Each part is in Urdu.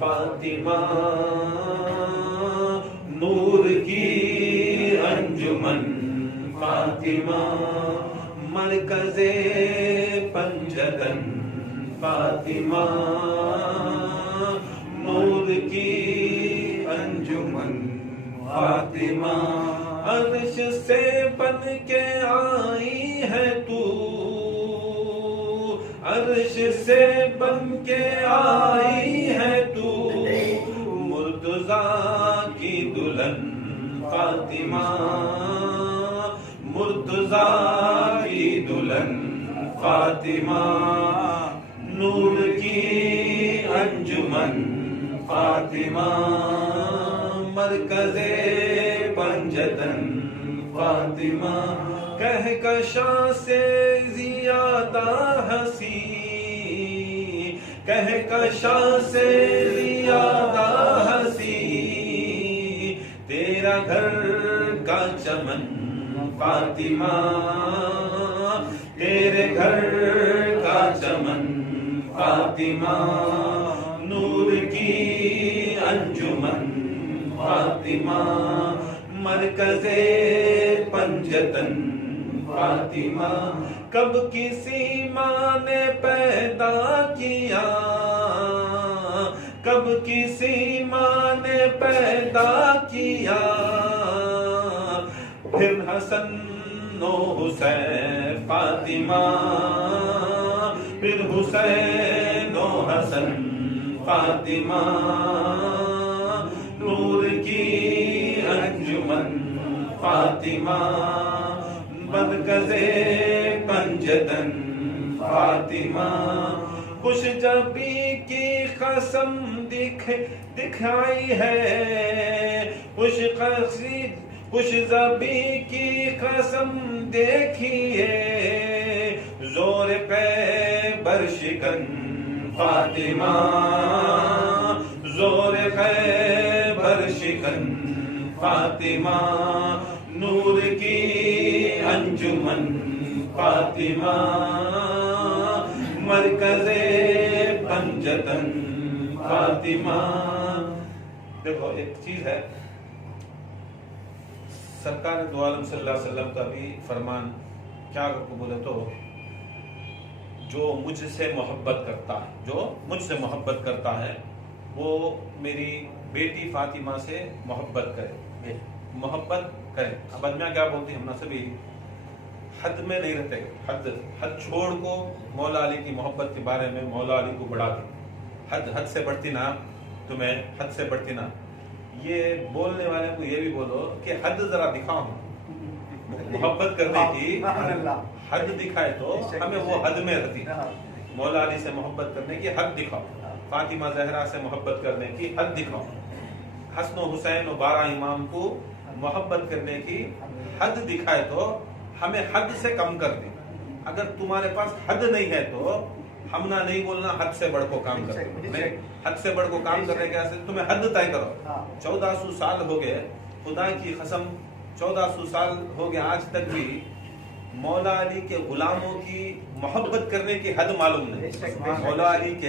فاطمہ نور کی انجمن فاطمہ مرکز پنجتن فاطمہ نور کی انجمن فاطمہ عرش سے بن کے آئی ہے تو عرش سے بن کے آئی ہے تو مرتضیٰ کی دلہن فاطمہ مرتضیٰ کی دلہن فاطمہ نور کی انجمن فاطمہ مرکز پنجتن فاطمہ کہکشاں سے زیادہ ہنسی کہکشاں سے زیادہ ہنسی تیرا گھر کا چمن فاطمہ تیرے گھر کا چمن فاطمہ نور کی انجمن فاطمہ مرکز پنجتن فاطمہ کب کسی ماں نے پیدا کیا کب کسی ماں نے پیدا کیا پھر حسن و حسین فاطمہ پھر حسین و حسن فاطمہ نور کی انجمن فاطمہ مرکز پنجتن فاطمہ خوش جبی کی قسم دکھائی ہے خوش زبی کی قسم دیکھیے زور پہ برشکن فاطمہ زور پہ برشکن فاطمہ نور کی انجمن فاطمہ مرکز پنجتن فاطمہ. دیکھو ایک چیز ہے، سرکار دو عالم صلی اللہ علیہ وسلم کا بھی فرمان کیا بولے تو جو مجھ سے محبت کرتا ہے وہ میری بیٹی فاطمہ سے محبت کرے. اب ادمیاں کیا بولتی ہم نا سبھی حد میں نہیں رہتے، حد چھوڑ کو مولا علی کی محبت کے بارے میں مولا علی کو بڑھا دی. حد سے بڑھتی نا، تمہیں حد سے بڑھتی نا. یہ بولنے والے کو یہ بھی بولو کہ حد ذرا دکھاؤ، محبت کرنے کی حد دکھائے تو ہمیں وہ حد میں رہتی. مولا علی سے محبت کرنے کی حد دکھاؤ، فاطمہ زہرا سے محبت کرنے کی حد دکھاؤ، حسن و حسین و 12 امام کو محبت کرنے کی حد دکھائے تو ہمیں حد سے کم کر دی. اگر تمہارے پاس حد نہیں ہے تو ہم نہ نہیں بولنا حد سے بڑھ کو کام کرو. حد سے بڑھ کو کام کرنے کے واسطے تمہیں حد طے کرو. 1400 سال ہو گئے، خدا کی قسم 1400 سال ہو گئے، آج تک بھی مولا علی کے غلاموں کی محبت کرنے کی حد معلوم نہیں. مولا علی کے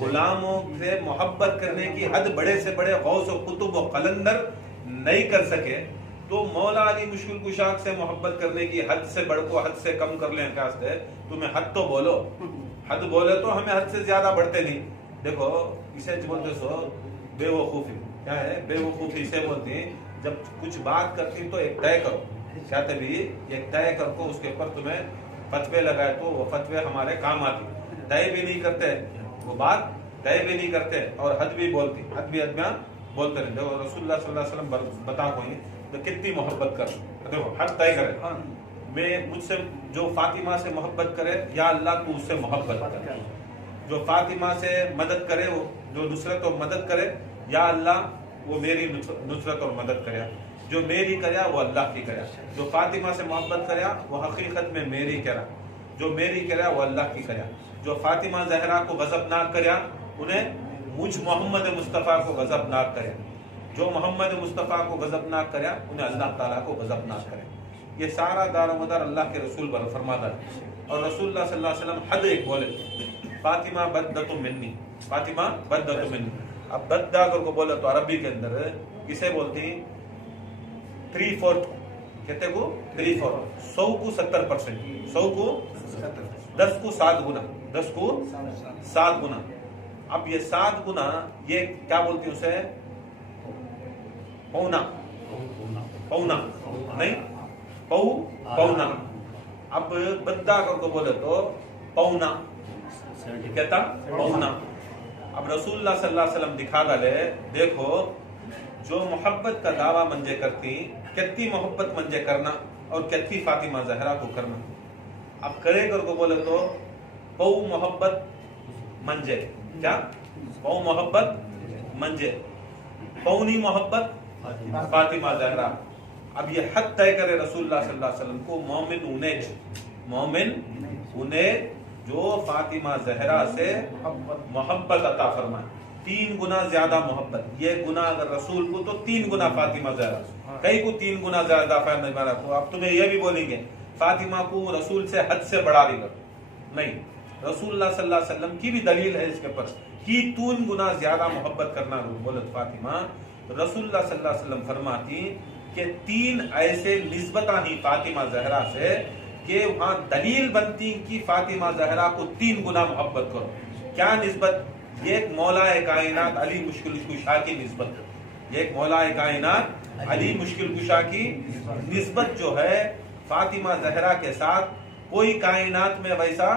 غلاموں سے محبت کرنے کی حد بڑے سے بڑے غوث و قطب و قلندر نہیں کر سکے. تو مولا علی مشکل کشاک سے محبت کرنے کی حد سے بڑھ کو حد سے کم کر لیں کاستے تمہیں حد تو بولو. حد بولے تو ہمیں حد سے زیادہ بڑھتے نہیں. دیکھو اسے بولتے سو بے وقوفی. کیا ہے بے وقوفی؟ اسے بولتے ہیں جب کچھ بات کرتی تو ایک طے کرو. کہتے بھی ایک طے کر کو اس کے اوپر تمہیں فتوے لگائے تو وہ فتوے ہمارے کام آتی. طے بھی نہیں کرتے، وہ بات طے بھی نہیں کرتے اور حد بھی بولتی، حد بھی ادمیاں بولتے رہتے. رسول اللہ صلی اللہ علیہ وسلم بتا کوئی تو کتنی محبت کر. دیکھو حد طے کرے. میں مجھ سے جو فاطمہ سے محبت کرے یا اللہ تو اس سے محبت کرے. جو فاطمہ سے مدد کرے، جو نصرت اور مدد کرے یا اللہ وہ میری نصرت اور مدد کرے. جو میری کریا وہ اللہ کی کریا. جو فاطمہ سے محبت کریا وہ حقیقت میں میری کرا. جو میری کریا وہ اللہ کی کریا. جو فاطمہ زہرا کو غضبناک کریا انہیں مجھ محمد مصطفیٰ کو غضبناک کرے. جو محمد مصطفیٰ کو غضبناک کریا انہیں اللہ تعالیٰ کو غضبناک کرے. یہ سارا دار و مدار اللہ کے رسول پر فرماتا ہے. اور رسول اللہ صلی اللہ علیہ وسلم حد ایک بولے. فاطمہ بدۃ منی، فاطمہ بدۃ منی. اب بدہ اگر کو بولے تو عربی کے اندر کسے بولتی؟ 3/4 کہتے کو 3/4. 100 کو 70%، 100 کو 10 کو 7 گنا، 10 کو 7 گنا. اب یہ 7 گنا یہ کیا بولتی اسے؟ پونا، پونا نہیں، پونا. اب بدہ اگر کو بولے تو پونا کہتا پونا. اب رسول اللہ صلی اللہ علیہ وسلم دکھا گلے دیکھو جو محبت کا دعویٰ منجے کرتی کتنی محبت منجے کرنا اور کتنی فاطمہ زہرا کو کرنا. اب کرے کر کو بولے تو پو محبت منجے، کیا پو محبت منجے، پونی محبت فاطمہ زہرا. اب یہ حد طے کرے رسول اللہ صلی اللہ علیہ وسلم کو مومن انہیں جو فاطمہ زہرا سے محبت عطا فرمائے. 3 گنا زیادہ محبت. یہ گنا اگر رسول کو تو 3 گنا فاطمہ زہرا، کئی کو 3 گنا زیادہ فاطمہ کو. اب تمہیں یہ بھی بولیں گے فاطمہ کو رسول سے حد سے بڑھا دی نہیں. رسول اللہ صلی اللہ علیہ وسلم کی بھی دلیل ہے اس کے پر کہ 3 گنا زیادہ محبت کرنا بولت فاطمہ. رسول اللہ صلی اللہ علیہ وسلم فرماتی کہ 3 ایسے نسبتاں ہی فاطمہ زہرا سے کہ وہاں دلیل بنتی کہ فاطمہ زہرا کو 3 گنا محبت کرو. کیا نسبت؟ یہ ایک مولا کائنات علی مشکل کشا کی نسبت، یہ ایک مولا کائنات علی مشکل کشا کی نسبت جو ہے فاطمہ زہرا کے ساتھ کوئی کائنات میں ویسا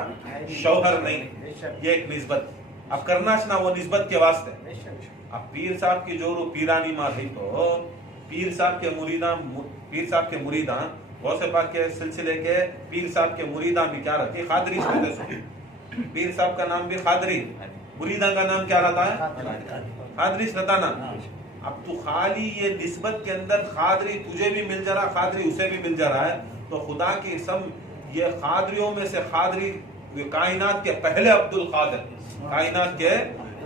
شوہر نہیں. یہ ایک نسبت. اب کرنا چنا وہ نسبت کے واسطے. اب پیر صاحب کی جو پیرانی ماں تھی تو پیر صاحب کے مریداں غوث پاک کے سلسلے کے پیر صاحب کے مریداں بھی کیا رہتی؟ خادری رہتے سو. پیر صاحب کا نام بھی خادری، مریداں کا نام کیا رہتا ہے؟ خادری رہتا نا. اب تو خالی یہ نسبت کے اندر خادری تجھے بھی مل جا رہا، خادری اسے بھی مل جا رہا ہے تو خدا کی قسم یہ خادریوں میں سے خادری کائنات کے پہلے عبد القادر، کائنات کے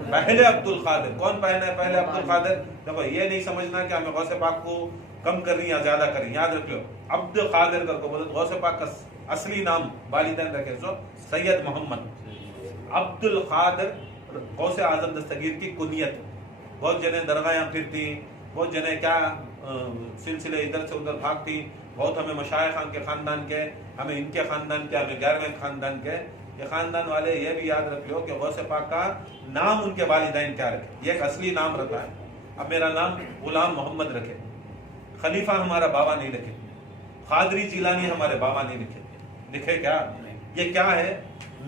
پہلے عبد القادر. کون پہلے عبد القادر؟ دیکھو یہ نہیں سمجھنا کہ ہمیں غوث پاک کو کم کرنی یا زیادہ کرنی. یاد رکھ لو عبد القادر کر کو بولے تو غوث پاک کا اصلی نام والدین رکھے سو سید محمد. عبد القادر غوث اعظم دستگیر کی کنیت. بہت جنے درگاہیں پھرتی، بہت جنے کیا سلسلے ادھر سے ادھر بھاگتی. بہت ہمیں مشائخان کے خاندان کے، ہمیں ان کے خاندان کے، ہمیں 11ویں خاندان کے. یہ خاندان والے یہ بھی یاد رکھ لو کہ غوث پاک کا نام ان کے والدین کیا رکھے. یہ ایک اصلی نام رہتا ہے. اب میرا نام غلام محمد رکھے، خلیفہ ہمارا بابا نہیں رکھے، قادری جیلانی ہمارے بابا نہیں رکھے. لکھے کیا؟ یہ کیا ہے؟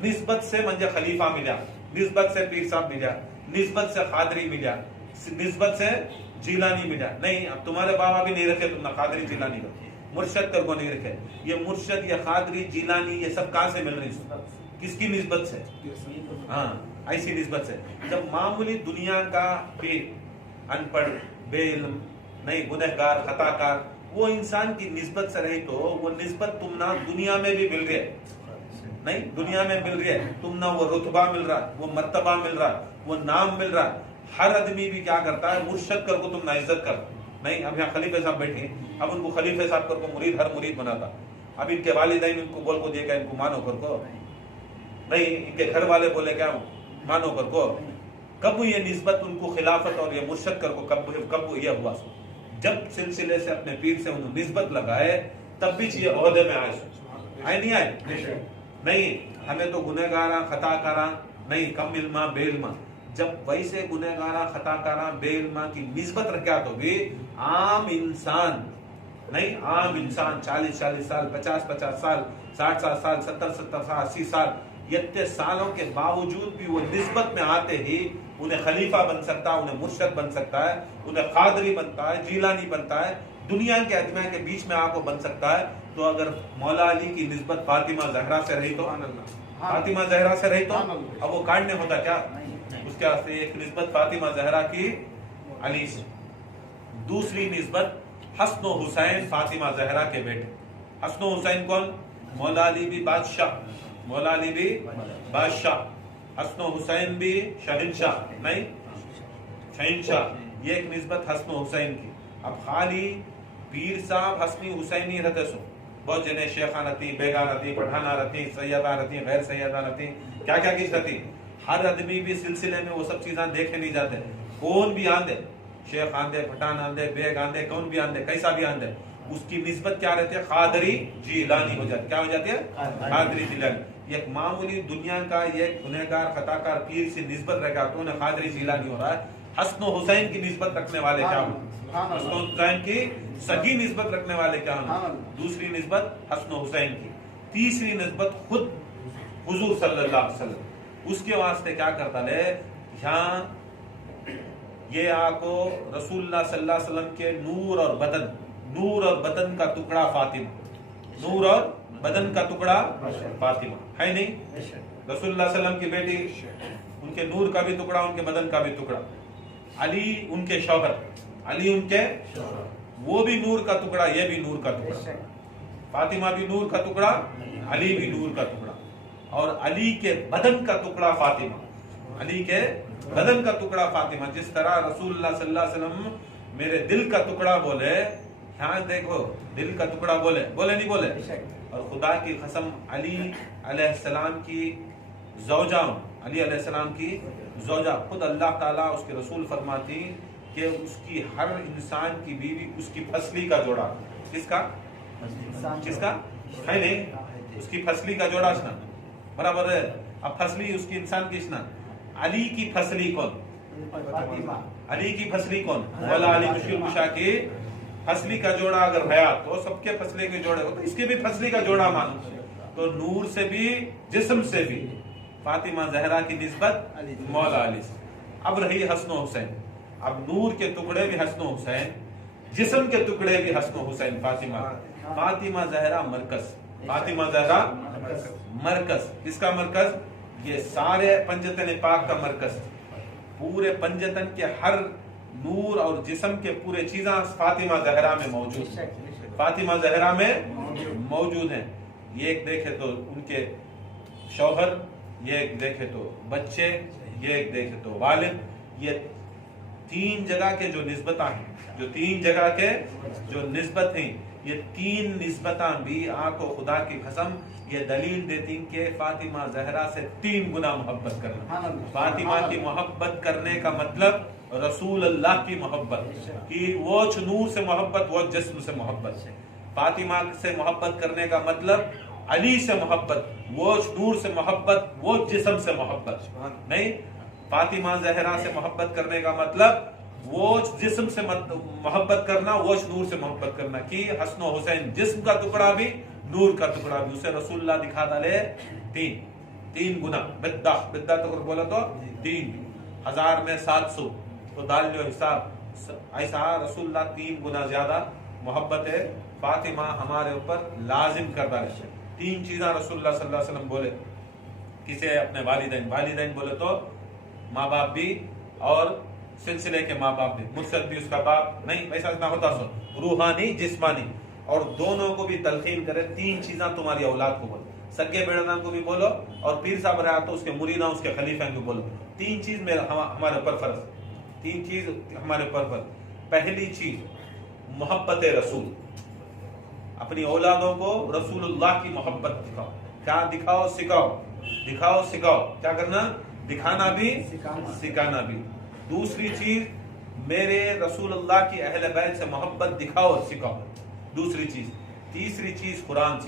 نسبت سے منجے خلیفہ ملا، نسبت سے پیر صاحب ملا، نسبت سے قادری ملا، نسبت سے جیلانی ملا. نہیں اب تمہارے بابا بھی نہیں رکھے، تم نہ قادری جیلانی رکھے، مرشد کر کو نہیں رکھے. یہ مرشد، یہ قادری جیلانی، یہ سب کہاں سے مل رہی؟ کس کی نسبت سے؟ ہاں ایسی نسبت سے. جب معمولی دنیا کا پیر، ان پڑھ، بے علم، نہیں، گنہگار، خطا کار، وہ انسان کی نسبت سے رہی تو وہ نسبت تم نہ دنیا میں بھی مل رہی ہے، نہیں دنیا میں مل رہی ہے. تم نہ وہ رتبہ مل رہا، وہ مرتبہ مل رہا، وہ نام مل رہا. ہر آدمی بھی کیا کرتا ہے؟ مرشد کر کو تم نہ عزت کر. نہیں اب یہاں خلیفہ صاحب بیٹھے، اب ان کو خلیفہ صاحب کر کو مرید، ہر مرید بناتا. اب ان کے والدین ان کو بول کو دے گا ان کو مانو کر کو نہیں، ان کے گھر والے بولے کیا مانو کر کو. کب یہ نسبت ان کو خلافت اور یہ مرشد کر کو کب یہ ہوا؟ جب سلسلے سے اپنے پیر سے انہوں نسبت لگائے تب بھی یہ عہدے میں آئے. آئے نہیں آئے؟ نہیں. ہمیں تو گنہگاراں، خطا کاراں، نہیں کم علماں، بے علماں. جب ویسے گنہگاراں، خطا کاراں، بے علماں کی نسبت رکھا تو بھی عام انسان، نہیں عام انسان 40 سال، 50 سال، 60 سال، 70 سال، 80 سال، اتنے سالوں کے باوجود بھی وہ نسبت میں آتے ہی انہیں خلیفہ بن سکتا ہے، انہیں مرشد بن سکتا ہے، انہیں قادری بنتا ہے، جیلانی بنتا ہے، دنیا کے ادمیاں کے بیچ میں آ کو بن سکتا ہے. تو اگر مولا علی کی نسبت فاطمہ زہرا سے رہی تو، فاطمہ زہرا سے رہی تو اب وہ کاٹنے ہوتا کیا؟ اس کے واسطے ایک نسبت فاطمہ زہرا کی علی سے. دوسری نسبت حسن و حسین فاطمہ زہرا کے بیٹے. حسن و حسین کون؟ مولا علی بھی بادشاہ، مولا علی بھی بادشاہ، حسن و حسین بھی شہنشاہ، نہیں شہنشاہ. یہ ایک نسبت حسن و حسین کی. اب خالی پیر صاحب حسنی حسینی رہتے سو، بہت جنے شیخاں رہتی، بیگاں رہتی، پٹھاناں رہتی، سیداں رہتی، غیر سیداں رہتی، کیا کیا کچھ رہتی. ہر آدمی بھی سلسلے میں وہ سب چیزاں دیکھے نہیں جاتے. کون بھی آندے، شیخ آندے، پٹھان آندے، بیگ آندے، کون بھی آندے، کیسا بھی آندے، اس کی نسبت کیا رہتی ہے؟ قادری جیلانی ہو جاتی. کیا ہو جاتی ہے؟ قادری جیلانی. ایک معمولی دنیا کا ایک گنہگار خطا کار پیر سے نسبت رکھا تو انہیں قادری جیلانی ہو رہا ہے. حسن و حسین کی نسبت رکھنے والے کیا ہوں؟ حسن و حسین کی سگی نسبت رکھنے والے کیا ہوں؟ دوسری نسبت حسن و حسین کی. تیسری نسبت خود حضور صلی اللہ علیہ وسلم. اس کے واسطے کیا کرتا لے یہاں یہ آکو رسول اللہ صلی اللہ علیہ وسلم کے نور اور بدن کا ٹکڑا فاطمہ، نور اور بدن کا ٹکڑا فاطمہ ہے نہیں؟ رسول اللہ صلی اللہ علیہ وسلم کی بیٹی، ان کے نور کا بھی ٹکڑا، ان کے بدن کا بھی ٹکڑا. علی ان کے شوہر، علی ان کے وہ بھی نور کا ٹکڑا، یہ بھی نور کا ٹکڑا. فاطمہ بھی نور کا ٹکڑا، علی بھی نور کا ٹکڑا. اور علی کے بدن کا ٹکڑا فاطمہ، علی کے بدن کا ٹکڑا فاطمہ. جس طرح رسول اللہ صلی اللہ علیہ وسلم میرے دل کا ٹکڑا بولے، یہاں دیکھو دل کا ٹکڑا بولے نہیں بولے. اور خدا کی قسم علی علیہ السلام کی زوجہ، علی علیہ السلام کی زوجہ، خود اللہ تعالیٰ اس کے رسول فرماتی کہ اس کی ہر انسان کی بیوی اس کی پھسلی کا جوڑا. کس کا ہے نہیں؟ اس کی پھسلی کا جوڑا اسنا برابر ہے. اب پھسلی اس کی انسان کی اسنا. علی کی پھسلی کون؟ علی کی پھسلی کون؟ مولا علی مشکل کشا کی پھسلی کا جوڑا اگر ہے تو سب کے پھسلی کے جوڑے ہوتے، اس کی بھی پھسلی کا جوڑا مانو. تو نور سے بھی جسم سے بھی فاطمہ زہرا کی نسبت مولا علی سے. اب رہی حسن و حسین. اب نور کے ٹکڑے بھی حسن و حسین، جسم کے ٹکڑے بھی حسن و حسین. فاطمہ زہرا مرکز، فاطمہ زہرا مرکز. کس کا مرکز؟ یہ سارے پنجتن پاک کا مرکز. پورے پنجتن کے ہر نور اور جسم کے پورے چیزاں فاطمہ زہرا میں موجود، فاطمہ زہرا میں موجود ہیں. یہ ایک دیکھے تو ان کے شوہر، یہ ایک دیکھے تو بچے، یہ ایک دیکھے تو والد. یہ تین جگہ کے جو نسبتاں ہیں، جو تین جگہ کے جو نسبت ہیں، یہ تین نسبتاں بھی آنکھوں خدا کی قسم یہ دلیل دیتی کہ فاطمہ زہرا سے 3 گنا محبت کرنا. فاطمہ کی محبت کرنے کا مطلب رسول اللہ کی محبت کی، وہ نور سے محبت، وہ جسم سے محبت. فاطمہ سے محبت کرنے کا مطلب علی سے محبت، وہ نور سے محبت، وہ جسم سے محبت نہیں. فاطمہ زہرا سے محبت کرنے کا مطلب وہ جسم سے محبت کرنا، وہ نور سے محبت کرنا. کہ حسن و حسین جسم کا ٹکڑا بھی، نور کا ٹکڑا بھی. اسے رسول اللہ دکھا ڈالے 3 گنا. بدہ تو بولا تو 3 1000 میں 700 تو ڈال لو حساب. ایسا رسول اللہ 3 گنا زیادہ محبت ہے فاطمہ ہمارے اوپر لازم کر ڈالے. 3 چیزاں رسول اللہ صلی اللہ علیہ وسلم بولے. کسے؟ اپنے والدین بولے تو ماں باپ بھی اور سلسلے کے ماں باپ بھی. مرشد بھی اس کا باپ نہیں، ایسا نہ ہوتا سو روحانی جسمانی. اور دونوں کو بھی تلقین کرے 3 چیزاں تمہاری اولاد کو بولو. سگے بیڑان کو بھی بولو، اور پیر صاحب رہا تو اس کے مریداں، اس کے خلیفہ کو بولو. 3 چیز ہمارے اوپر فرض، 3 چیز ہمارے اوپر فرض. پہلی چیز محبت رسول. اپنی اولادوں کو رسول اللہ کی محبت دکھاؤ. کیا دکھاؤ؟ سکھاؤ. کیا کرنا؟ دکھانا بھی، سکھانا بھی. دوسری چیز میرے رسول اللہ کی اہل بیت سے محبت دکھاؤ، سکھاؤ. دوسری چیز. تیسری چیز قرآن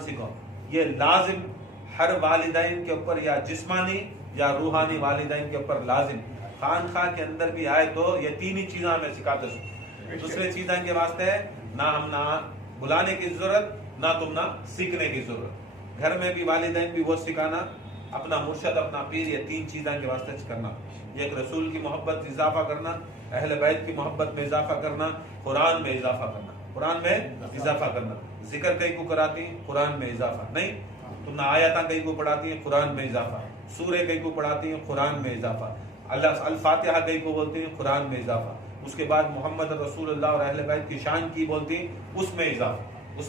سکھاؤ. یہ لازم ہر والدین کے اوپر، یا جسمانی یا روحانی والدین کے اوپر لازم. خانقاہ کے اندر بھی آئے تو یہ 3 ہی چیزاں ہمیں سکھاتے ہیں. دوسرے چیزاں کے واسطے نہ بلانے کی ضرورت، نہ تم نہ سیکھنے کی ضرورت. گھر میں بھی والدین بھی وہ سکھانا، اپنا مرشد، اپنا پیر، یہ 3 چیزاں کے واسطے کرنا. ایک رسول کی محبت اضافہ کرنا، اہل بیت کی محبت میں اضافہ کرنا، قرآن میں اضافہ کرنا. ذکر کئی کو کراتی ہیں، قرآن میں اضافہ نہیں. تم نہ آیاتاں کئی کو پڑھاتی ہیں، قرآن میں اضافہ. سورے کئی کو پڑھاتی ہیں، قرآن میں اضافہ. الفاتحہ کئی کو بولتی ہیں، قرآن میں اضافہ. اس کے بعد محمد رسول اللہ اور اہل بیت کی شان کی بولتی ہیں، اس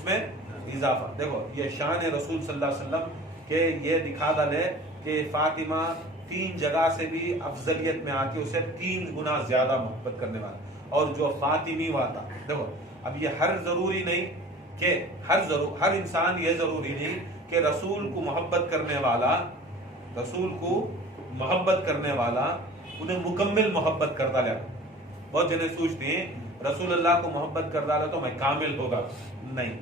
میں اضافہ. دیکھو یہ شان رسول صلی اللہ علیہ وسلم کہ یہ دکھا ڈالے کہ فاطمہ 3 جگہ سے بھی افضلیت میں آتی، اسے 3 گنا زیادہ محبت کرنے والا. اور جو فاطمی واتا، دیکھو اب یہ ضروری نہیں کہ ہر انسان، یہ ضروری نہیں کہ رسول کو محبت کرنے والا رسول کو محبت کرنے والا انہیں مکمل محبت کر ڈالا. بہت جنے سوچتے ہیں رسول اللہ کو محبت کر ڈالا تو میں کامل ہوگا. نہیں,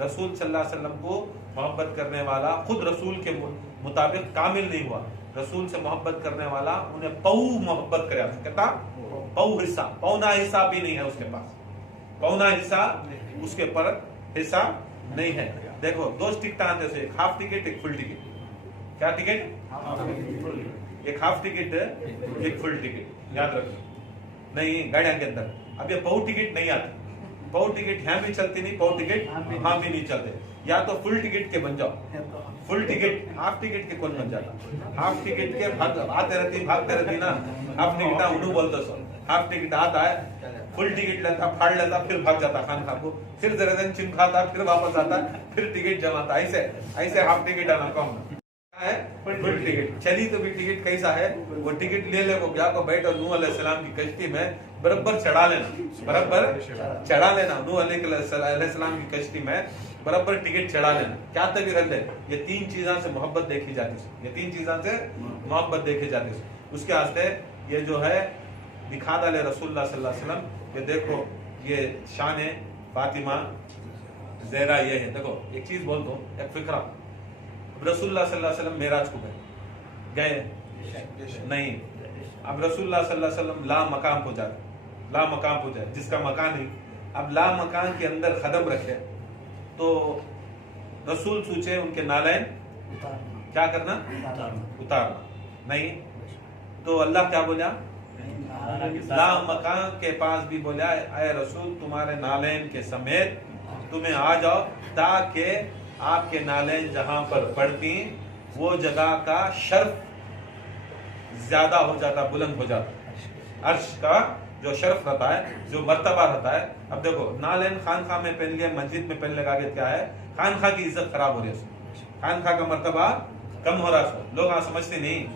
رسول صلی اللہ علیہ وسلم کو محبت کرنے والا خود رسول کے مطابق کامل نہیں ہوا. رسول سے محبت کرنے والا انہیں پو محبت کریا, کہتا پو حصہ, پونا حصہ بھی نہیں ہے اس کے پاس, پونا حصہ اس کے پر حصہ نہیں ہے. دیکھو دو ٹکٹ آتے ہیں, ایک ہاف ٹکٹ ایک فل ٹکٹ. کیا ٹکٹ؟ ایک ہاف ٹکٹ ایک فل ٹکٹ, یاد رکھو. نہیں گاڑیاں کے اندر اب یہ پو ٹکٹ نہیں آتی, پو ٹکٹ یہاں بھی چلتی نہیں, پو ٹکٹ وہاں بھی نہیں چلتے. یا تو فل ٹکٹ کے بن جاؤ, فل ٹکٹ. ہاف ٹکٹ کے کون بن جاتا؟ ہاف ٹکٹ کے آتے رہتی بھاگتے رہتی نا, ہاف ٹکٹ انہوں بولتا سو. ہاف ٹکٹ آتا ہے, فل ٹکٹ لیتا پھاڑ لیتا پھر بھاگ جاتا خان خان کو, پھر ذرا دن چن کھاتا پھر واپس آتا پھر ٹکٹ جماتا. ایسے ہاف ٹکٹ آنا کم ہے. فل ٹکٹ چلی تو بھی ٹکٹ کیسا ہے, وہ ٹکٹ لے لے, وہ گیا کو بیٹھو نوح علیہ السلام کی کشتی میں برابر چڑھا لینا, برابر چڑھا لینا. نوح علیہ السلام کی کشتی میں برابر ٹکٹ چڑھا لینا. کیا تبھی رہتے, یہ تین چیزاں سے محبت دیکھی جاتی ہے, یہ تین چیزاں سے محبت دیکھی جاتی ہے. اس کے واسطے یہ جو ہے دکھا ڈالے رسول اللہ صلی اللہ علیہ وسلم کہ دیکھو یہ شان ہے فاطمہ زہرا یہ ہے. دیکھو ایک چیز بول دو, ایک فکرہ. رسول اللہ صلی اللہ علیہ وسلم معراج کو گئے نہیں, اب رسول اللہ صلی اللہ علیہ وسلم لا مقام پہنچا, لا مقام پہنچا جس کا مکان نہیں. اب لا مکان کے اندر قدم رکھے تو رسول سوچے ان کے نالین کیا کرنا, اتارنا. نہیں تو اللہ کیا بولا, لا مکان کے پاس بھی بولا اے رسول تمہارے نالین کے سمیت تمہیں آ جاؤ, تاکہ آپ کے نالین جہاں پر پڑتی وہ جگہ کا شرف زیادہ ہو جاتا, بلند ہو جاتا. عرش کا جو شرف رہتا ہے, جو مرتبہ رہتا ہے. اب دیکھو نالین خانخواہ میں پہن لیا, مسجد میں پہننے کا کیا ہے, خانخواہ کی عزت خراب ہو رہی ہے, خانخواہ کا مرتبہ کم ہو رہا ہے. لوگ سمجھتے نہیں.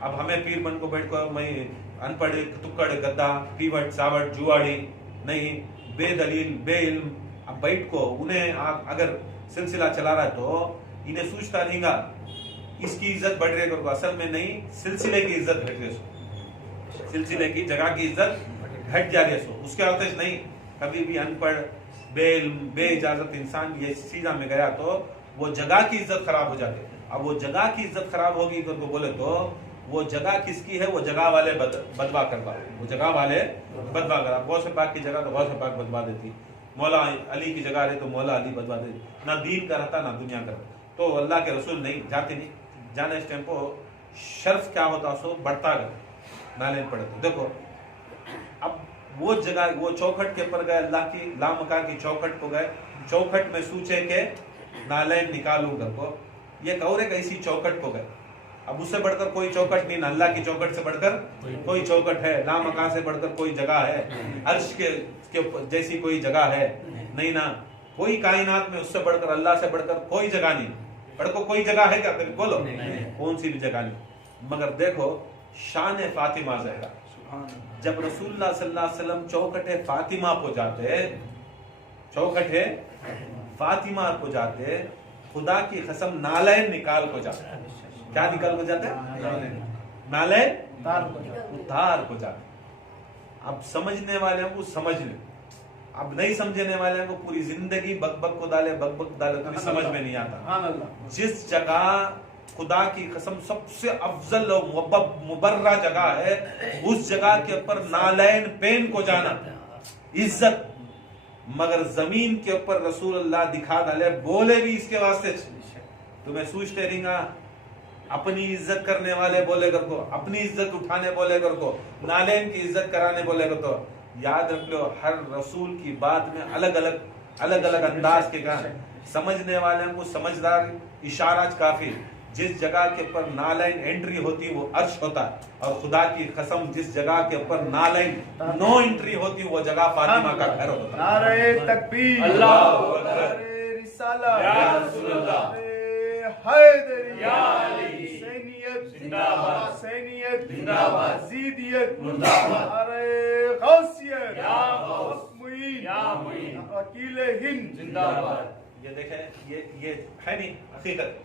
اب ہمیں پیر بن کو بیٹھ کر میں ان پڑھ تکڑ گدا پیوٹ ساوٹ جواڑی نہیں, بے دلیل بے علم اب بیٹھ کو انہیں اگر سلسلہ چلا رہا ہے تو انہیں سوچتا نہیں گا اس کی عزت بڑھ رہی ہے. اصل میں نہیں, سلسلے کی عزت گھٹ رہی ہے, سلسلے کی جگہ کی عزت گھٹ جا رہی ہے. اس کے عوض نہیں, کبھی بھی ان پڑھ بے علم بے اجازت انسان یہ چیزاں میں گیا تو وہ جگہ کی عزت خراب ہو جاتی ہے. اب وہ جگہ کی عزت خراب ہوگی تو بولے تو وہ جگہ کس کی ہے, وہ جگہ والے بدوا کرتا, وہ جگہ والے بدوا کرا. غوث پاک کی جگہ تو غوث پاک بدوا دیتی, مولا علی کی جگہ رہے تو مولا علی بدوا دیتی. نہ دین کا رہتا نہ دنیا کا رہتا. تو اللہ کے رسول نہیں جاتے, نہیں جانے اس ٹائم کو شرف کیا ہوتا سو بڑھتا گیا, نالین پڑتے. دیکھو اب وہ جگہ وہ چوکھٹ کے پر گئے, اللہ کی لامکان کی چوکھٹ کو گئے, چوکھٹ میں سوچے کہ نالین نکالوں گھر کو, یہ اور ایک ایسی چوکھٹ کو گئے. اب اس سے بڑھ کر کوئی چوکھٹ نہیں, نہ اللہ کی چوکھٹ سے بڑھ کر کوئی چوکھٹ ہے, لامکان سے بڑھ کر کوئی جگہ ہے, عرش کے جیسی کوئی جگہ ہے نہیں, نہ کوئی کائنات میں اس سے بڑھ کر اللہ سے بڑھ کر کوئی جگہ نہیں. بڑھ کو کوئی جگہ ہے کیا, بولو کون سی بھی جگہ نہیں. مگر دیکھو شان فاطمہ زہرا, جب رسول اللہ صلی اللہ علیہ وسلم چوکھٹ فاطمہ کو جاتے, چوکھٹ فاطمہ کو جاتے, خدا کی قسم نالین نکال کو جاتے. کیا نکال کو جاتے, نالین اتار کو جاتے. اب سمجھنے والے کو سمجھ لیں, اب نہیں سمجھنے والے کو پوری زندگی بک بک کو ڈالے, بک بک ڈالے تو سمجھ میں نہیں آتا. جس جگہ خدا کی قسم سب سے افضل اور مبرہ جگہ ہے, اس جگہ کے اوپر نالین پہن کو جانا عزت. مگر زمین کے اوپر رسول اللہ دکھا ڈالے, بولے بھی اس کے واسطے. تمہیں سوچتے رہیں گا اپنی عزت کرنے والے بولے کر کو, اپنی عزت اٹھانے بولے کر کو, نالین کی عزت کرانے بولے کر تو. یاد رکھ لو ہر رسول کی بات میں الگ الگ انداز کے گانے. سمجھنے والوں کو سمجھدار اشارہ کافی. جس جگہ کے اوپر نالین انٹری ہوتی وہ عرش ہوتا ہے, اور خدا کی قسم جس جگہ کے اوپر نالین نو انٹری ہوتی وہ جگہ فاطمہ کا گھر ہوتا. نعرہ تکبیر, اللہ اکبر, نعرہ رسالہ, یا رسول اللہ, حیدری, یا علی, حسینیت زندہ باد, حسینیت زندہ باد, یزیدیت زندہ باد, نعرہ غوثیت, یا غوث معین, یا معین, وکیل ہند زندہ باد. یہ دیکھیں یہ ہے نہیں حقیقت.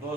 2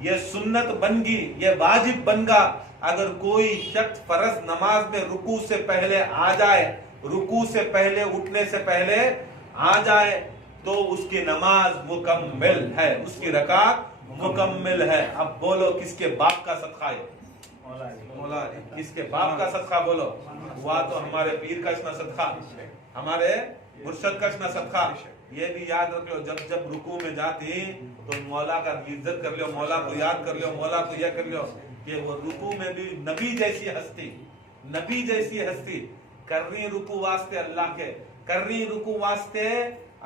یہ سنت بن گی, یہ واجب بن گا. اگر کوئی شخص فرض نماز میں رکوع سے پہلے آ جائے, رکوع سے پہلے اٹھنے سے پہلے آ جائے تو اس کی نماز مکمل ہے, اس کی رکعت مکمل ہے. اب بولو کس کے باپ کا صدقہ ہے؟ مولا علی. کس کے باپ کا صدقہ بولو؟ ہوا تو ہمارے پیر کا اتنا صدقہ, ہمارے مرشد کا اتنا صدقہ. یہ بھی یاد رکھ لو, جب جب رکوع میں جاتی تو مولا کا عزت کر لو, مولا کو یاد کر لو, مولا کو یہ کر لو کہ وہ رکوع میں بھی نبی جیسی ہستی, نبی جیسی ہستی کر رہی رکوع واسطے اللہ کے, کر رہی رکوع واسطے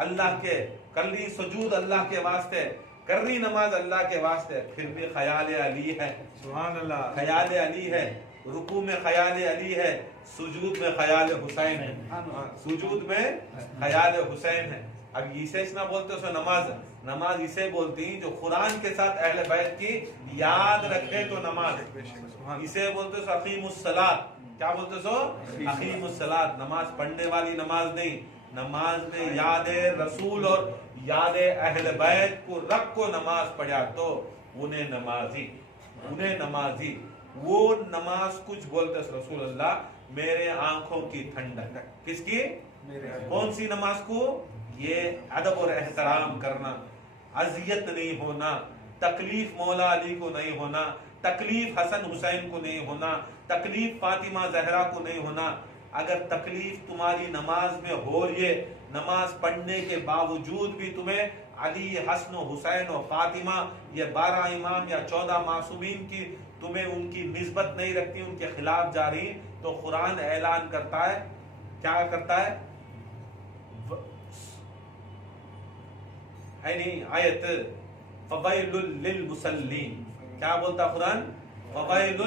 اللہ کے, کر رہی سجود اللہ کے واسطے, کر رہی نماز اللہ کے واسطے, پھر بھی خیال علی ہے. سبحان اللہ. خیال علی ہے, رکوع میں خیال علی ہے, سجود میں خیال حسین ہے, سجود میں خیال حسین ہے. اب اسے نہ بولتے سو نماز, نماز اسے بولتی جو قرآن کے ساتھ اہل بیت کی یاد رکھے تو نماز. اسے بولتے سو اقیم الصلاۃ. کیا بولتے سو؟ اقیم الصلاۃ. نماز پڑھنے والی نماز نہیں, نماز میں یاد رسول اور یاد اہل بیت کو رکھ کو نماز پڑھا تو انہیں نمازی, انہیں نمازی. وہ نماز کچھ بولتے رسول اللہ میرے آنکھوں کی ٹھنڈک. کس کی؟ کون سی نماز کو؟ یہ ادب اور احترام کرنا, اذیت نہیں ہونا, تکلیف مولا علی کو نہیں ہونا, تکلیف حسن حسین کو نہیں ہونا, تکلیف فاطمہ زہرا کو نہیں ہونا. اگر تکلیف تمہاری نماز میں ہو رہی ہے, نماز پڑھنے کے باوجود بھی تمہیں علی, حسن و حسین و فاطمہ یہ 12 امام یا 14 معصومین کی تمہیں ان کی نسبت نہیں رکھتی, ان کے خلاف جا رہی, تو قرآن اعلان کرتا ہے, کیا کرتا ہے؟ آیت فویل للمصلین. کیا بولتا قرآن؟ فویل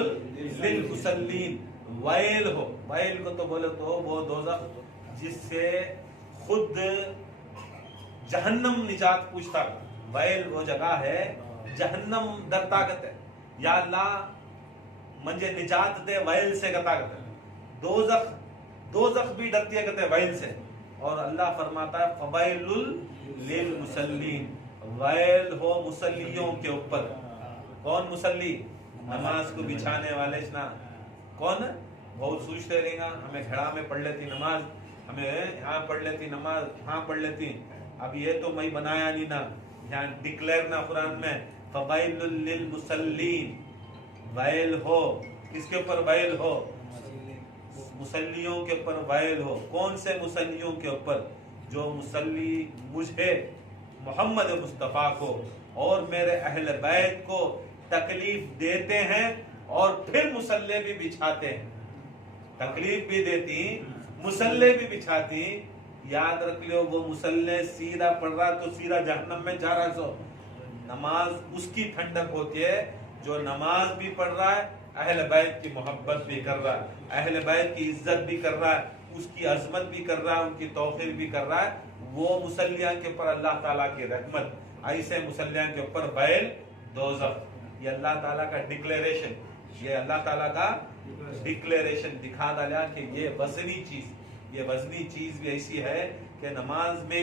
للمصلین. ویل ہو, ویل کو تو بولے تو وہ دوزخ جس سے خود جہنم نجات پوچھتا. ویل وہ جگہ ہے جہنم در طاقت ہے, یا اللہ مجھے نجات دے ویل سے کا طاقت ہے. دوزخ, دوزخ بھی ڈرتی ہے کہتے ہیں ویل سے. اور اللہ فرماتا ہے فویل للمصلین, ویل ہو مصلیوں کے اوپر. کون مصلی؟ نماز کو بچھانے والے. کون؟ بہت سوچتے رہیں گا ہمیں گھڑا میں پڑھ لیتی نماز, ہمیں یہاں پڑھ لیتی نماز, ہاں پڑھ لیتی. اب یہ تو میں بنایا نہیں نا, یہاں ڈکلیئر نہ قرآن میں فویل للمصلین. ویل ہو کس کے اوپر؟ ویل ہو مصلیوں کے اوپر ویل ہو. کون سے مصلیوں کے اوپر؟ جو مصلی مجھے محمد مصطفیٰ کو اور میرے اہل بیت کو تکلیف دیتے ہیں اور پھر مصلی بھی بچھاتے ہیں. تکلیف بھی دیتی, مصلی بھی بچھاتی. یاد رکھ لو وہ مصلی سیدھا پڑھ رہا تو سیدھا جہنم میں جا رہا. سو نماز اس کی ٹھنڈک ہوتی ہے جو نماز بھی پڑھ رہا ہے, اہل بیت کی محبت بھی کر رہا ہے, اہل بیت کی عزت بھی کر رہا ہے, اس کی عظمت بھی کر رہا ہے, ان کی توقیر بھی کر رہا ہے. وہ مصلیاں کے اوپر اللہ تعالیٰ کی رحمت, ایسے مصلیاں کے اوپر ویل دوزخ. یہ اللہ تعالیٰ کا ڈکلیریشن, یہ اللہ تعالیٰ کا ڈکلیریشن دکھا ڈالا کہ یہ وزنی چیز, یہ وزنی چیز بھی ایسی ہے کہ نماز میں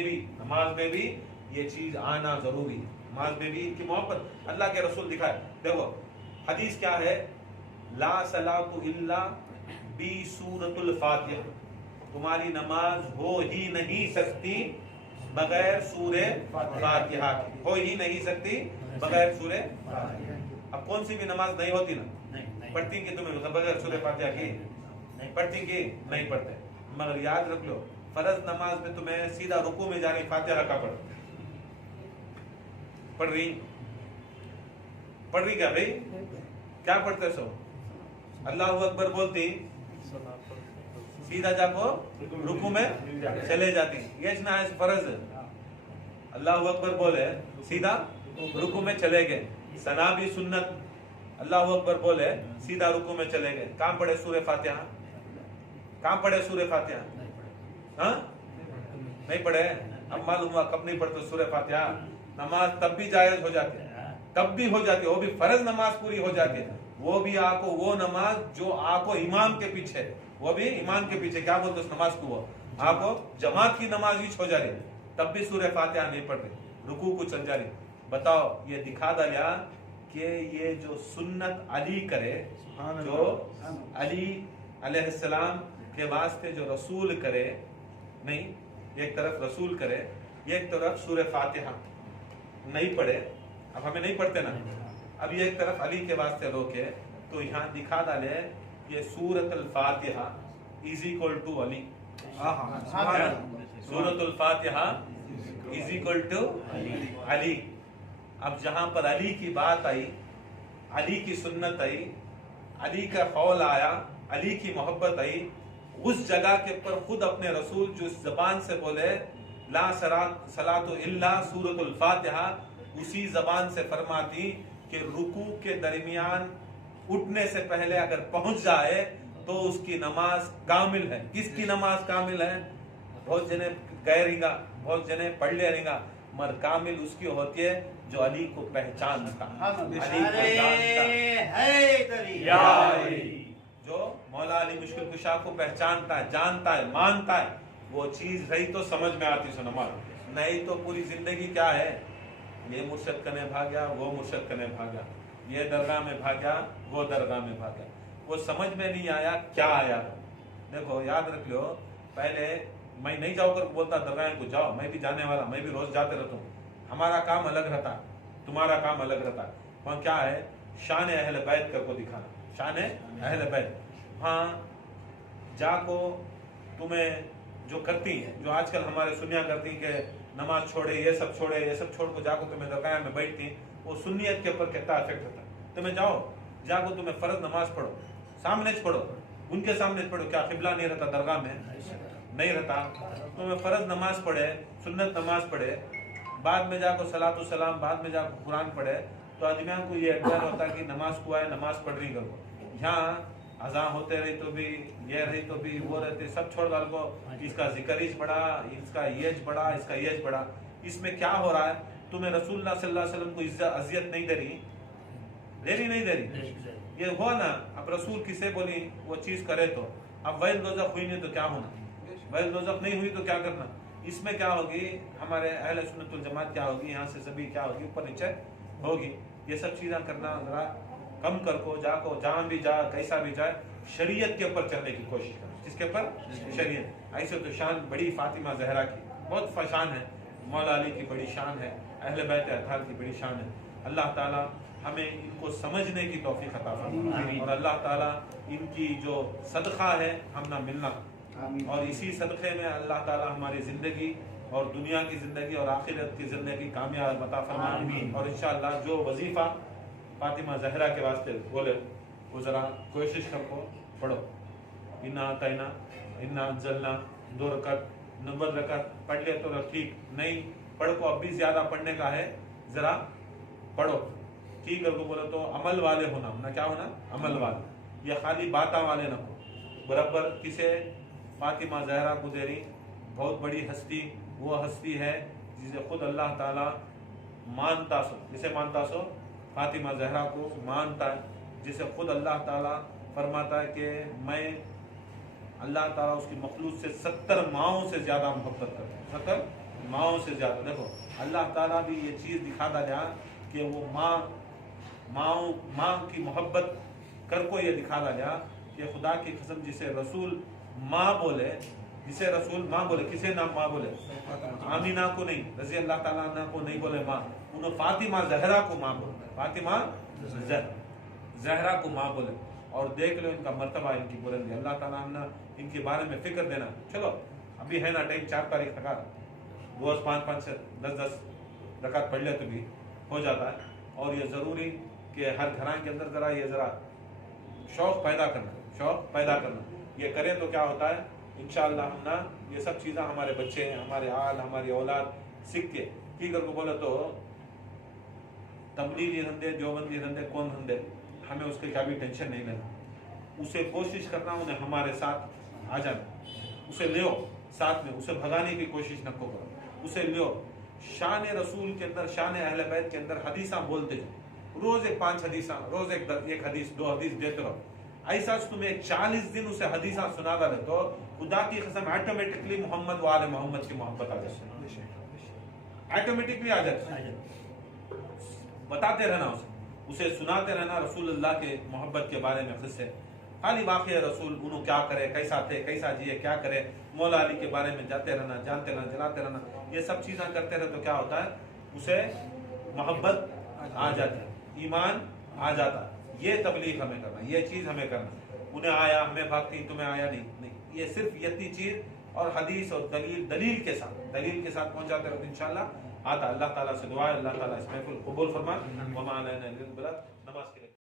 بھی یہ چیز آنا ضروری ہے. نماز میں بھی ان کی محبت اللہ کے رسول دکھائے. دیکھو حدیث کیا ہے, لا صلاۃ الا بسورۃ الفاتحہ. تمہاری نماز ہو ہی نہیں سکتی بغیر سورہ فاتحہ کی, ہو ہی نہیں سکتی بغیر سورہ. اب کون سی بھی نماز نہیں ہوتی نا, پڑھتی کہ تمہیں بغیر سورہ فاتحہ کی پڑھتی کہ نہیں پڑھتے. مگر یاد رکھ لو فرض نماز میں تمہیں سیدھا رکوع میں جانے فاتحہ کا پڑھ رہی کیا بھائی؟ کیا پڑھتے سو؟ اللہ اکبر بولتی سیدھا جا کو رکوع میں چلے جاتی. یہ نہ ہے فرض, اللہ اکبر بولے سیدھا رکوع میں چلے گئے. ثنا بھی سنت, اللہ اکبر بولے سیدھا رکوع میں چلے گئے. کہاں پڑھے سورہ فاتحہ؟ کہاں پڑھے سورہ فاتحہ؟ ہاں نہیں پڑھے. اب معلوم ہوا کب نہیں پڑھتے سورہ فاتحہ. نماز تب بھی جائز ہو جاتی ہے, تب بھی ہو جاتی ہے, وہ بھی فرض نماز پوری ہو جاتی ہے. وہ بھی آپ کو وہ نماز جو آپ کو امام کے پیچھے, وہ بھی امام کے پیچھے کیا بولتے اس نماز کو, وہ آپ کو جماعت کی نماز بھی ہو جا رہی ہے, تب بھی سورہ فاتحہ نہیں پڑھ رہی, رکوع کو چل جا رہی. بتاؤ یہ دکھا دیا کہ یہ جو سنت علی کرے، جو علی علیہ السلام کے واسطے جو رسول کرے، نہیں ایک طرف رسول کرے، ایک طرف سورہ فاتحہ نہیں پڑھے، اب ہمیں نہیں پڑھتے نا، اب یہ ایک طرف علی کے واسطے روکے، تو یہاں دکھا ڈالے یہ سورۃ الفاتحہ از اکول ٹو علی، سورۃ الفاتحہ از اکول ٹو علی۔ اب جہاں پر علی کی بات آئی، علی کی سنت آئی، علی کا قول آیا، علی کی محبت آئی، اس جگہ کے پر خود اپنے رسول جو اس زبان سے بولے لا صلاۃ الا سورۃ الفاتحہ، اسی زبان سے فرماتی کہ رکوع کے درمیان اٹھنے سے پہلے اگر پہنچ جائے تو اس کی نماز کامل ہے۔ کس کی نماز کامل ہے؟ بہت جنے گئے رہیں گا، بہت جنے پڑھ لے رہیں گا، مر کامل اس کی ہوتی ہے جو علی کو پہچانتا، علی کو جو مولا علی مشکل کشا کو پہچانتا ہے، جانتا ہے، مانتا ہے، وہ چیز رہی تو سمجھ میں آتی سنما، نہیں تو پوری زندگی کیا ہے، یہ مرشد کنے بھاگیا، وہ مرشد کنے بھاگیا، یہ درگاہ میں بھاگیا، وہ درگاہ میں بھاگیا، وہ سمجھ میں نہیں آیا کیا آیا۔ دیکھو یاد رکھ لو، پہلے میں نہیں جاؤ کر بولتا درگاہ کو جاؤ، میں بھی جانے والا، میں بھی روز جاتے رہتا ہوں، ہمارا کام الگ رہتا، تمہارا کام الگ رہتا۔ وہاں کیا ہے؟ شان اہل بیت کر کو دکھانا، شان اہل بیت۔ ہاں جا کو تمہیں جو کرتی ہیں، جو آج کل ہمارے سنیا کرتی ہیں کہ نماز چھوڑے، یہ سب چھوڑے، یہ سب چھوڑ کو جا کو تمہیں درگاہ میں بیٹھتی ہیں، وہ سنیت کے اوپر کتنا افیکٹ ہوتا ہے۔ تمہیں جاؤ جا کو تمہیں فرض نماز پڑھو، سامنے پڑھو، ان کے سامنے پڑھو، کیا قبلہ نہیں رہتا درگاہ میں؟ نہیں رہتا۔ تمہیں فرض نماز پڑھے، سنت نماز پڑھے، بعد میں جا کو صلاۃ السلام، بعد میں جا کو قرآن پڑھے، تو آدمیاں کو یہ اختیار ہوتا کہ نماز کو آئے، نماز پڑھ رہی کرو، یہاں اذان ہوتے رہی تو بھی، یہ رہی تو بھی، وہ رہتے، سب چھوڑ ڈال کو، اس کا ذکر ایج بڑھا، اس کا ایج بڑھا، اس کا ایج بڑھا۔ اس میں کیا ہو رہا ہے؟ تمہیں رسول اللہ صلی اللہ علیہ وسلم کو اذیت نہیں دے رہی، دے رہی نہیں دے رہی؟ یہ ہوا نا، اب رسول کسے بولی وہ چیز کرے تو، اب ویل دوزخ ہوئی نہیں تو کیا ہونا، ویل دوزخ نہیں ہوئی تو کیا کرنا؟ اس میں کیا ہوگی؟ ہمارے اہل سنت الجماعت کیا ہوگی، یہاں سے سبھی کیا ہوگی، اوپر نیچے ہوگی۔ یہ سب چیزیں کرنا ذرا کم کر کو، جا کو جہاں بھی جا، کیسا بھی جائے، شریعت کے اوپر چلنے کی کوشش کرو۔ جس کے اوپر شریعت، ایسے تو شان بڑی فاطمہ زہرا کی بہت شان ہے، مولا علی کی بڑی شان ہے، اہل بیت اطہار کی بڑی شان ہے۔ اللہ تعالیٰ ہمیں ان کو سمجھنے کی توفیق عطا فرمائے، اور اللہ تعالیٰ ان کی جو صدقہ ہے ہم نہ ملنا، اور اسی صدقے میں اللہ تعالیٰ ہماری زندگی اور دنیا کی زندگی اور آخرت کی زندگی کامیاب عطا فرمائے، اور انشاءاللہ جو وظیفہ فاطمہ زہرا کے واسطے بولے وہ ذرا کوشش کر کو پڑھو۔ انا اعطینا، انا انزلنا، 2 رکعت 90 رکعت پڑھ لے تو ٹھیک، نہیں پڑھ کو اب بھی زیادہ پڑھنے کا ہے، ذرا پڑھو ٹھیک ہے کو بولے تو عمل والے ہونا، نہ کیا ہونا؟ عمل والے، یہ خالی باتاں والے نہ ہو۔ برابر کسے؟ فاطمہ زہرا کو دے رہی، بہت بڑی ہستی، وہ ہستی ہے جسے خود اللہ تعالیٰ مانتا سو، جسے مانتا سو فاطمہ زہرا کو مانتا ہے، جسے خود اللہ تعالیٰ فرماتا ہے کہ میں اللہ تعالیٰ اس کی مخلوق سے 70 ماؤں سے زیادہ محبت کرتا ہے، 70 ماؤں سے زیادہ۔ دیکھو اللہ تعالیٰ بھی یہ چیز دکھاتا گیا کہ وہ ماں کی محبت کر کو یہ دکھاتا گیا کہ خدا کی قسم جسے رسول ماں بولے، جسے رسول ماں بولے، کسے نام ماں بولے؟ آمینہ کو نہیں، رضی اللہ تعالیٰ عنہ کو نہیں بولے ماں، انہوں فاطمہ زہرا کو ماں بولے، فاطمہ زہرا کو ماں بولے۔ اور دیکھ لو ان کا مرتبہ، ان کی بلندی، اللہ تعالیٰ عنہ ان کے بارے میں فکر دینا۔ چلو ابھی ہے نا ٹائم، 4 تاریخ تک روز 5 سے 10 رکعت پڑھ لے تو بھی ہو جاتا ہے، اور یہ ضروری کہ ہر گھراں کے اندر ذرا شوق پیدا کرنا، شوق پیدا کرنا، یہ کریں تو کیا ہوتا ہے انشاءاللہ ہم نا یہ سب چیزیں ہمارے بچے، ہمارے آل، ہماری اولاد سیکھ کے کی کر کو بولے تو تبلیغی دھندے، دیوبندی دھندے، کون دھندے، ہمیں اس کے کیا بھی ٹینشن نہیں لینا، اسے کوشش کرنا انہیں ہمارے ساتھ آ جانا، اسے لیو ساتھ میں، اسے بھگانے کی کوشش نہ کرو، اسے لیو۔ شان رسول کے اندر، شان اہل بیت کے اندر حدیثاں بولتے جاؤ، روز 5 حدیثاں، روز ایک حدیث 2 حدیث دیتے رہو، ایسا تمہیں 40 دن اسے حدیثاں سناتا رہے تو خدا کی قسم آٹومیٹکلی محمد و آل محمد کی محبت آ جاتی ہے، آٹومیٹکلی آ جاتی ہے، بتاتے رہنا اسے، اسے سناتے رہنا رسول اللہ کے محبت کے بارے میں قصے، خالی واقعہ رسول انہوں کیا کرے، کیسا تھے، کیسا جیے، کیا کرے، مولا علی کے بارے میں جاتے رہنا، جانتے رہنا، جلاتے رہنا، یہ سب چیزیں کرتے رہے تو کیا ہوتا ہے، اسے محبت آ جاتی ہے، ایمان آ جاتا ہے۔ یہ تبلیغ ہمیں کرنا، یہ چیز ہمیں کرنا، انہیں آیا ہمیں بھاگتی تمہیں آیا نہیں، یہ صرف یتی چیز اور حدیث اور دلیل کے ساتھ پہنچاتے رہتے انشاءاللہ آتا۔ اللہ تعالیٰ سے دعا ہے اللہ تعالیٰ اس محفل قبول فرمائے۔ وما علینا الا البلاغ۔ نماز کے لیے